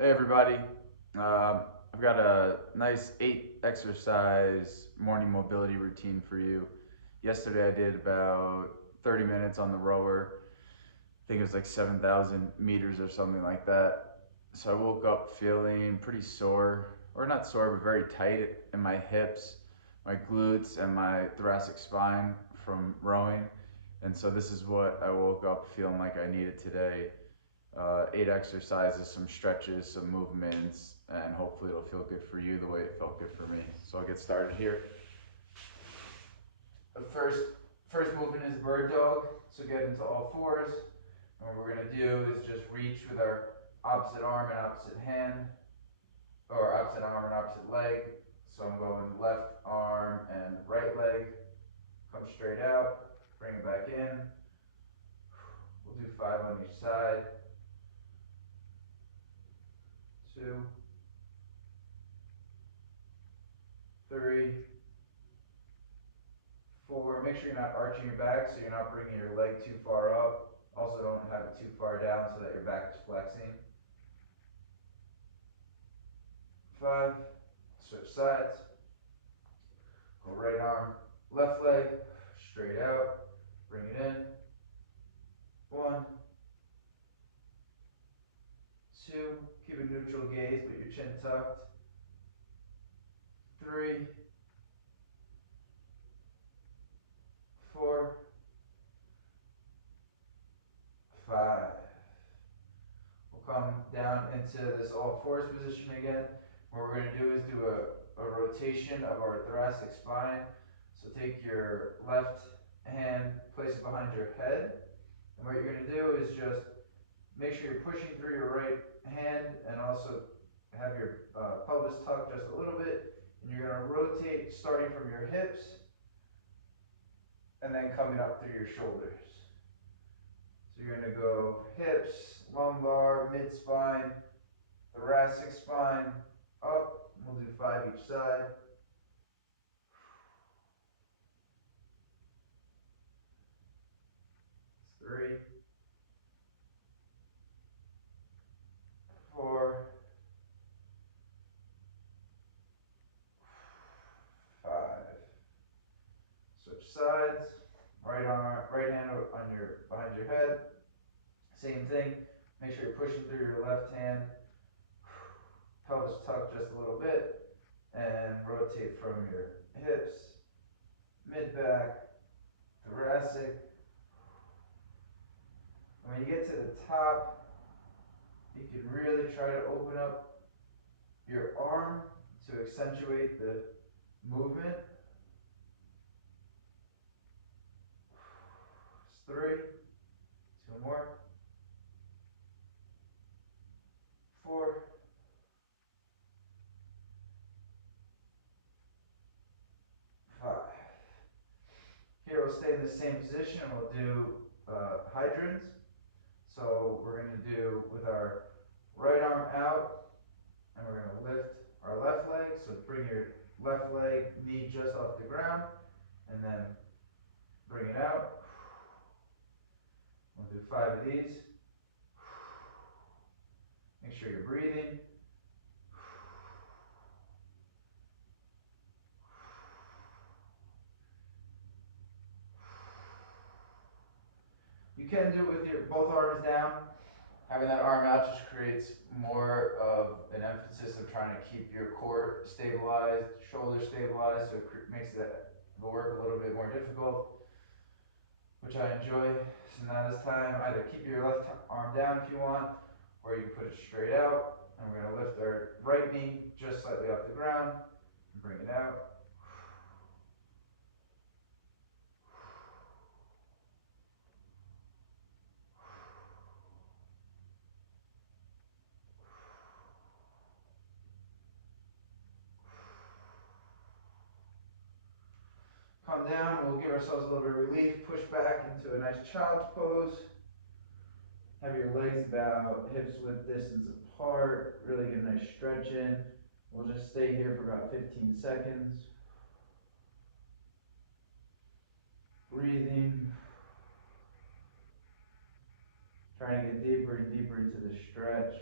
Hey everybody, I've got a nice 8 exercise morning mobility routine for you. Yesterday I did about 30 minutes on the rower. I think it was like 7,000 meters or something like that. So I woke up feeling pretty sore, or not sore, but very tight in my hips, my glutes, and my thoracic spine from rowing. And so this is what I woke up feeling like I needed today. 8 exercises, some stretches, some movements, and hopefully it'll feel good for you the way it felt good for me. So I'll get started here. The first movement is bird dog. So get into all fours. And what we're gonna do is just reach with our opposite arm and opposite hand, or opposite arm and opposite leg. So I'm going left arm and right leg. Come straight out. Bring it back in. We'll do 5 on each side. 2, 3, 4. Make sure you're not arching your back, so you're not bringing your leg too far up. Also, don't have it too far down so that your back is flexing. 5. Switch sides. Go right arm, left leg, straight out. Bring it in. 1, 2. Keep a neutral gaze, but your chin tucked. 3, 4, 5. We'll come down into this all fours position again. What we're going to do is do a rotation of our thoracic spine. So take your left hand, place it behind your head. And what you're going to do is just make sure you're pushing through your right hand and also have your pelvis tucked just a little bit. And you're going to rotate starting from your hips and then coming up through your shoulders. So you're going to go hips, lumbar, mid spine, thoracic spine, up. We'll do 5 each side. 3, 4, 5. Switch sides. Right hand on your behind your head. Same thing. Make sure you're pushing through your left hand. Pelvis tucked just a little bit, and rotate from your hips, mid back, thoracic. When you get to the top, you can really try to open up your arm to accentuate the movement. It's 3, 2 more, 4, 5. Here we'll stay in the same position. We'll do hydrants. So we're going to do with our right arm out, and we're going to lift our left leg. So bring your left leg, knee just off the ground, and then bring it out. We'll do 5 of these. Make sure you're breathing. You can do it with your both arms down. Having that arm out just creates more of an emphasis of trying to keep your core stabilized, shoulders stabilized, so it makes the work a little bit more difficult, which I enjoy. So now this time, either keep your left arm down if you want, or you can put it straight out. And we're going to lift our right knee just slightly off the ground and bring it out. Come down, we'll give ourselves a little bit of relief, push back into a nice child's pose. Have your legs about hips width distance apart, really get a nice stretch in. We'll just stay here for about 15 seconds. Breathing. Trying to get deeper and deeper into the stretch.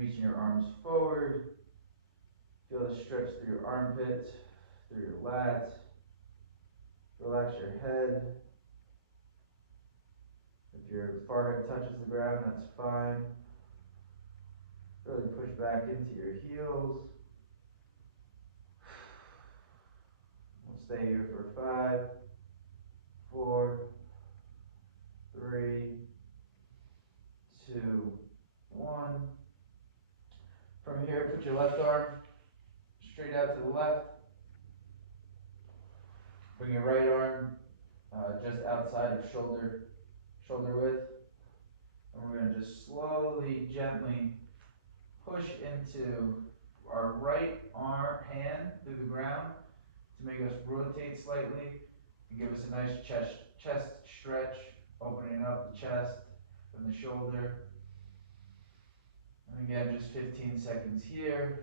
Reaching your arms forward. Feel the stretch through your armpits, through your lats. Relax your head. If your forehead touches the ground, that's fine. Really push back into your heels. We'll stay here for 5, 4, 3, 2, 1. From here, put your left arm straight out to the left. Bring your right arm just outside of shoulder width. And we're going to just slowly, gently push into our right hand through the ground to make us rotate slightly and give us a nice chest stretch, opening up the chest from the shoulder. And again, just 15 seconds here.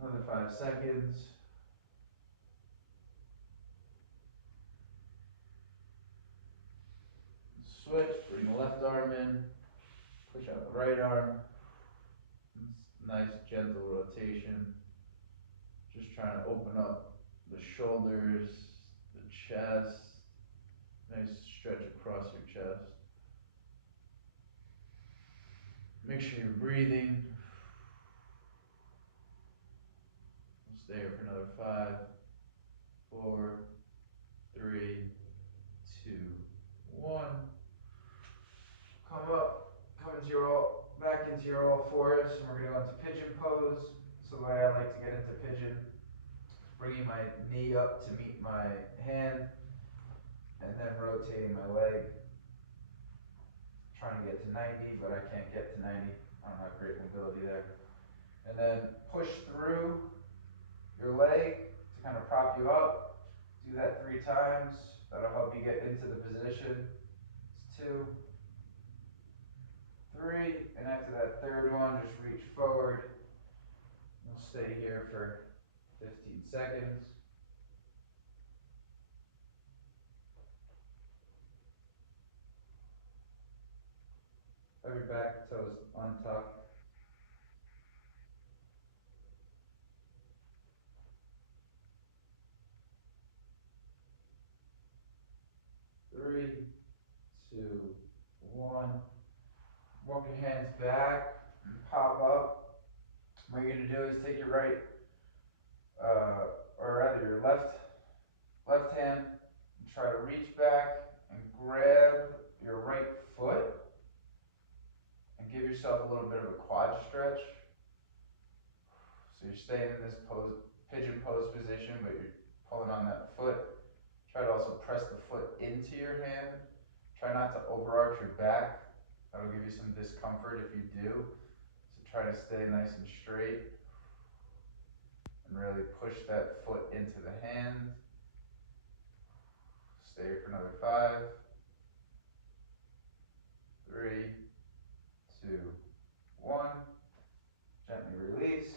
Another 5 seconds. Switch, bring the left arm in, push out the right arm. Nice gentle rotation. Just trying to open up the shoulders, the chest. Nice stretch across your chest. Make sure you're breathing. We'll stay here for another 5, 4, 3, 2, 1. Come up, come into back into your all fours, and we're going to go into pigeon pose. So the way I like to get into pigeon, bringing my knee up to meet my hand, and then rotating my leg. Trying to get to 90, but I can't get to 90. I don't have great mobility there. And then push through your leg to kind of prop you up. Do that 3 times. That'll help you get into the position. It's 2, 3, and after that third one, just reach forward. We'll stay here for 15 seconds. Have your back toes untucked. 3, 2, 1. Walk your hands back and pop up. What you're going to do is take your right, or rather your left hand, and try to reach back and grab your right foot and give yourself a little bit of a quad stretch. So you're staying in this pigeon pose position, but you're pulling on that foot. Try to also press the foot into your hand. Try not to overarch your back. That'll give you some discomfort if you do. So try to stay nice and straight and really push that foot into the hand. Stay here for another 5, 3, 2, 1. Gently release.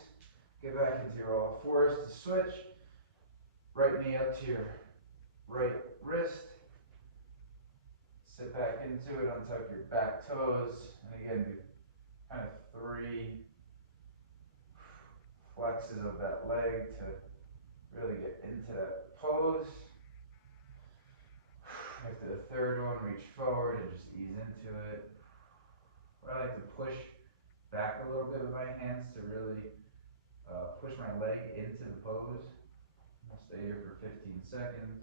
Get back into your all fours to switch. Right knee up to your right wrist. Sit back into it, untuck your back toes, and again do kind of 3 flexes of that leg to really get into that pose. After the third one, reach forward and just ease into it. I like to push back a little bit with my hands to really push my leg into the pose. I'll stay here for 15 seconds.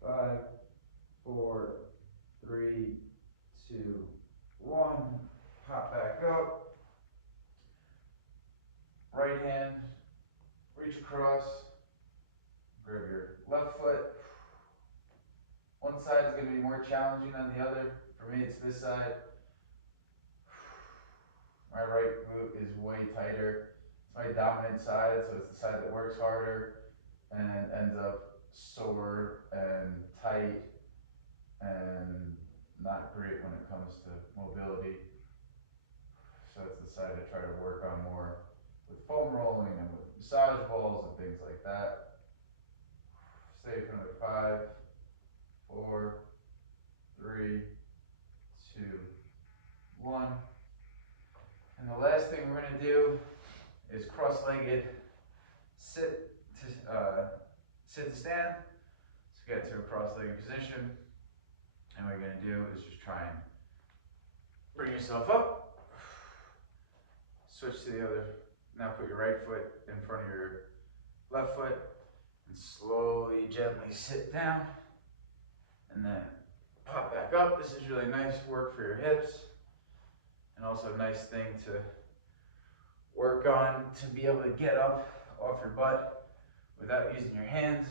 Five, 4, 3, 2, 1. Pop back up. Right hand, reach across. Grab your left foot. One side is going to be more challenging than the other. For me, it's this side. My right glute is way tighter. It's my dominant side, so it's the side that works harder and ends up sore and tight and not great when it comes to mobility. So it's decided to try to work on more with foam rolling and with massage balls and things like that. Stay for another 5, 4, 3, 2, 1. And the last thing we're going to do is cross-legged sit to stand. So get to a cross-legged position. And what you're going to do is just try and bring yourself up. Switch to the other. Now put your right foot in front of your left foot and slowly, gently sit down. And then pop back up. This is really nice work for your hips. And also a nice thing to work on to be able to get up off your butt without using your hands,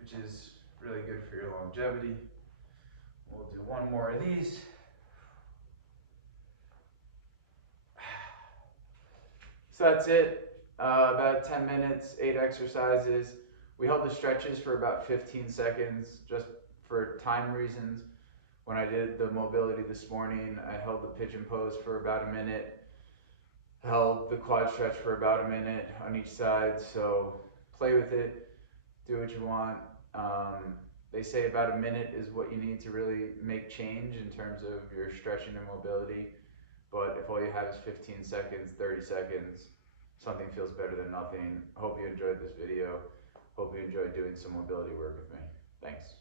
which is really good for your longevity. We'll do one more of these. So that's it, about 10 minutes, 8 exercises. We held the stretches for about 15 seconds just for time reasons. When I did the mobility this morning, I held the pigeon pose for about a minute, held the quad stretch for about a minute on each side. So play with it, do what you want. They say about a minute is what you need to really make change in terms of your stretching and mobility. But if all you have is 15 seconds, 30 seconds, something feels better than nothing. Hope you enjoyed this video. Hope you enjoyed doing some mobility work with me. Thanks.